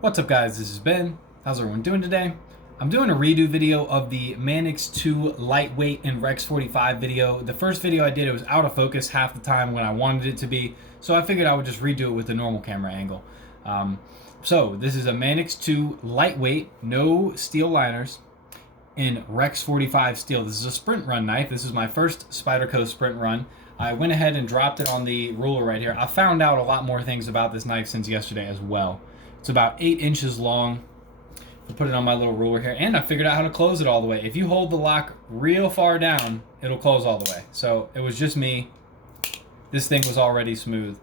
What's up guys, this is Ben. How's everyone doing today? I'm doing a redo video of the Manix 2 lightweight and REX45 video. The first video I did, it was out of focus half the time when I wanted it to be, so I figured I would just redo it with the normal camera angle. So this is a Manix 2 lightweight, no steel liners, in REX45 steel. This is a sprint run knife. This is my first Spyderco sprint run. I went ahead and dropped it on the ruler right here. I found out a lot more things about this knife since yesterday as well. It's about 8 inches long. I put it on my little ruler here, and I figured out how to close it all the way. If you hold the lock real far down, it'll close all the way. So it was just me. This thing was already smooth.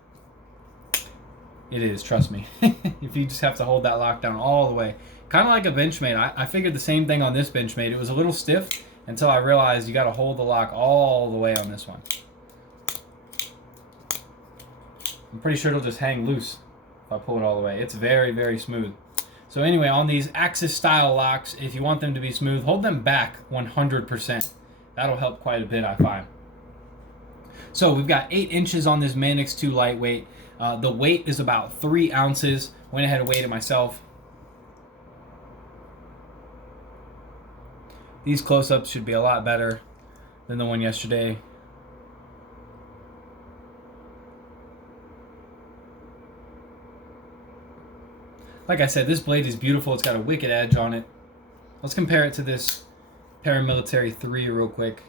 It is, trust me. If you just have to hold that lock down all the way. Kind of like a Benchmade. I figured the same thing on this Benchmade. It was a little stiff until I realized you got to hold the lock all the way on this one. I'm pretty sure it'll just hang loose if I pull it all the way. It's very, very smooth. So anyway, on these Axis style locks, if you want them to be smooth, hold them back 100%. That'll help quite a bit, I find. So we've got 8 inches on this Manix 2 lightweight. The weight is about 3 ounces. Went ahead and weighed it myself. These close-ups should be a lot better than the one yesterday. Like I said, this blade is beautiful. It's got a wicked edge on it. Let's compare it to this Paramilitary 3 real quick.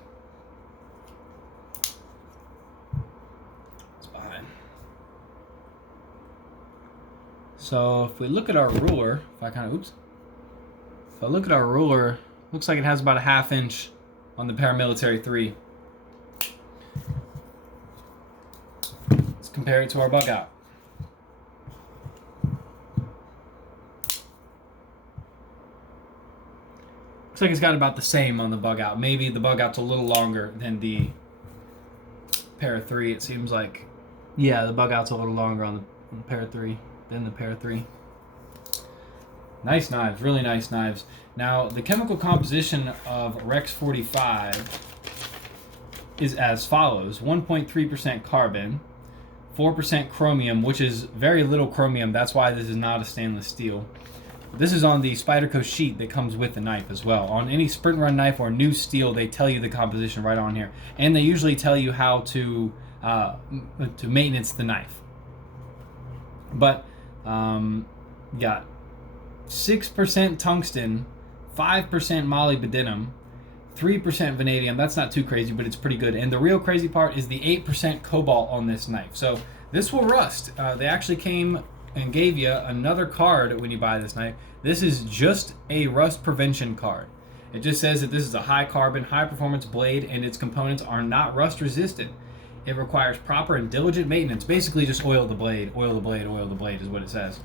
It's behind. So if we look at our ruler, if I look at our ruler, looks like it has about a 1/2 inch on the Paramilitary 3. Let's compare it to our bug out. Looks like it's got about the same on the bug out. Maybe the bug out's a little longer than the Para 3. It seems like, yeah, the bug out's a little longer on the Para 3 than the Para 3. Nice knives, really nice knives. Now, the chemical composition of REX45 is as follows: 1.3% carbon, 4% chromium, which is very little chromium. That's why this is not a stainless steel. This is on the Spyderco sheet that comes with the knife as well. On any sprint run knife or new steel, they tell you the composition right on here, and they usually tell you how to maintenance the knife. But got 6% tungsten, 5% molybdenum, 3% vanadium. That's not too crazy, but it's pretty good. And the real crazy part is the 8% cobalt on this knife. So this will rust. They actually came and gave you another card when you buy this knife. This is just a rust prevention card. It just says that this is a high carbon, high performance blade, and its components are not rust resistant. It requires proper and diligent maintenance. Basically just oil the blade, oil the blade, oil the blade is what it says.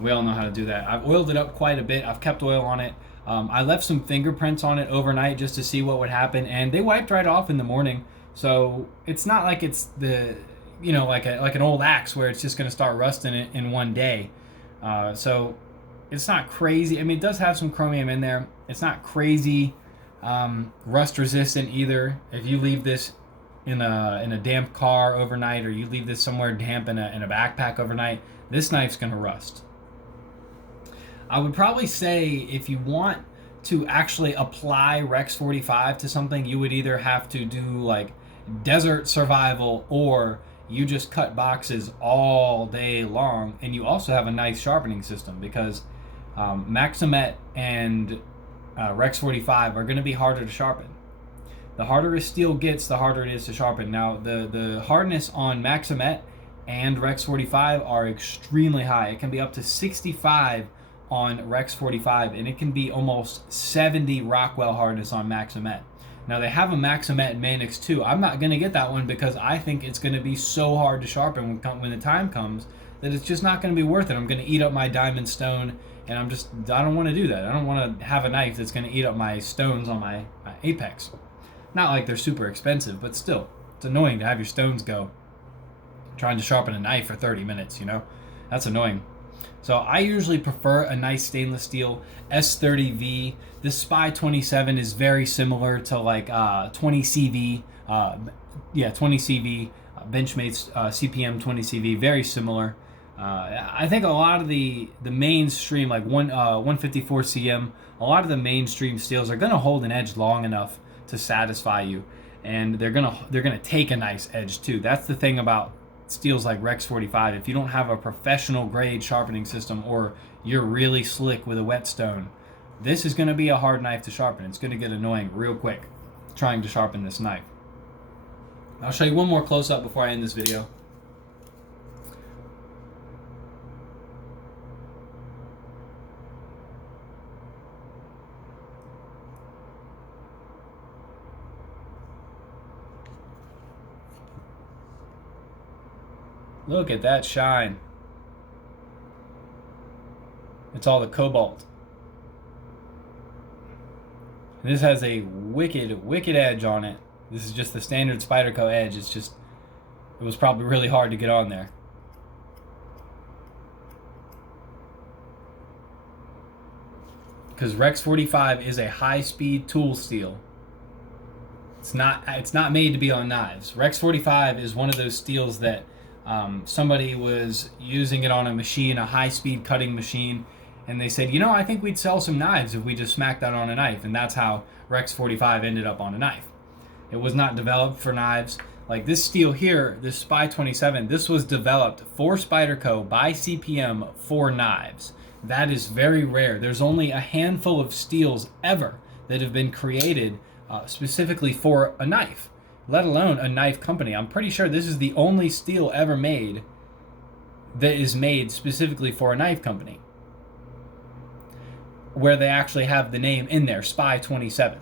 We all know how to do that. I've oiled it up quite a bit. I've kept oil on it. I left some fingerprints on it overnight just to see what would happen, and they wiped right off in the morning. So it's not like it's the, you know, like an old axe where it's just going to start rusting it in one day. So it's not crazy. I mean, it does have some chromium in there. It's not crazy rust resistant either. If you leave this in a damp car overnight, or you leave this somewhere damp in a backpack overnight, this knife's going to rust. I would probably say if you want to actually apply REX45 to something, you would either have to do like desert survival, or you just cut boxes all day long, and you also have a nice sharpening system, because Maximet and REX45 are going to be harder to sharpen. The harder a steel gets, the harder it is to sharpen. Now, the hardness on Maximet and REX45 are extremely high. It can be up to 65 on REX45, and it can be almost 70 Rockwell hardness on Maximet. Now, they have a Maximet Manix 2. I'm not going to get that one because I think it's going to be so hard to sharpen when the time comes that it's just not going to be worth it. I'm going to eat up my diamond stone, and I don't want to do that. I don't want to have a knife that's going to eat up my stones on my apex. Not like they're super expensive, but still, it's annoying to have your stones go trying to sharpen a knife for 30 minutes, you know? That's annoying. So I usually prefer a nice stainless steel S30V. This Spy 27 is very similar to like 20CV. 20CV, Benchmade's CPM 20CV, very similar. I think a lot of the mainstream, like 154 cm, a lot of the mainstream steels are going to hold an edge long enough to satisfy you, and they're gonna take a nice edge too. That's the thing about steels like REX45. If you don't have a professional grade sharpening system, or you're really slick with a whetstone, this is going to be a hard knife to sharpen. It's going to get annoying real quick trying to sharpen this knife. I'll show you one more close-up before I end this video. Look at that shine. It's all the cobalt. And this has a wicked, wicked edge on it. This is just the standard Spyderco edge. It was probably really hard to get on there. Because REX45 is a high-speed tool steel. It's not made to be on knives. REX45 is one of those steels that somebody was using it on a machine, a high-speed cutting machine, and they said, you know, I think we'd sell some knives if we just smacked that on a knife, and that's how REX45 ended up on a knife. It was not developed for knives. Like this steel here, this Spy27, this was developed for Spyderco by CPM for knives. That is very rare. There's only a handful of steels ever that have been created specifically for a knife, let alone a knife company. I'm pretty sure this is the only steel ever made that is made specifically for a knife company, where they actually have the name in there, Spy27.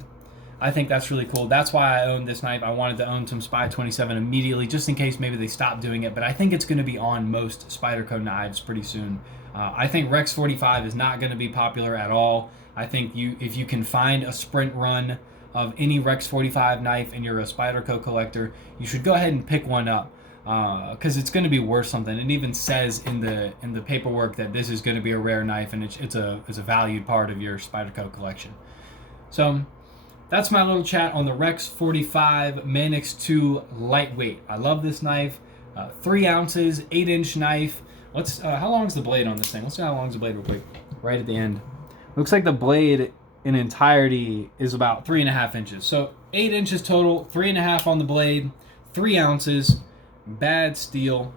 I think that's really cool. That's why I own this knife. I wanted to own some Spy27 immediately, just in case maybe they stop doing it, but I think it's going to be on most Spyderco knives pretty soon. I think REX45 is not going to be popular at all. I think if you can find a sprint run of any REX45 knife and you're a Spyderco collector, you should go ahead and pick one up, because it's going to be worth something. It even says in the paperwork that this is going to be a rare knife, and it's a valued part of your Spyderco collection. So that's my little chat on the REX45 Manix 2 lightweight. I love this knife. 3 ounces, 8-inch knife. How long is the blade on this thing? Let's see how long is the blade real quick. Right at the end. Looks like the blade in entirety is about 3.5 inches. So 8 inches total, 3.5 on the blade, 3 ounces, bad steel.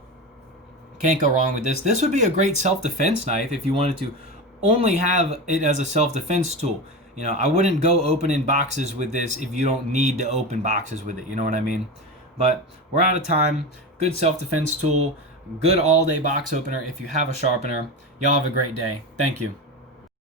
Can't go wrong with this. This would be a great self-defense knife if you wanted to only have it as a self-defense tool. You know, I wouldn't go opening boxes with this if you don't need to open boxes with it. You know what I mean? But we're out of time. Good self-defense tool. Good all-day box opener if you have a sharpener. Y'all have a great day. Thank you.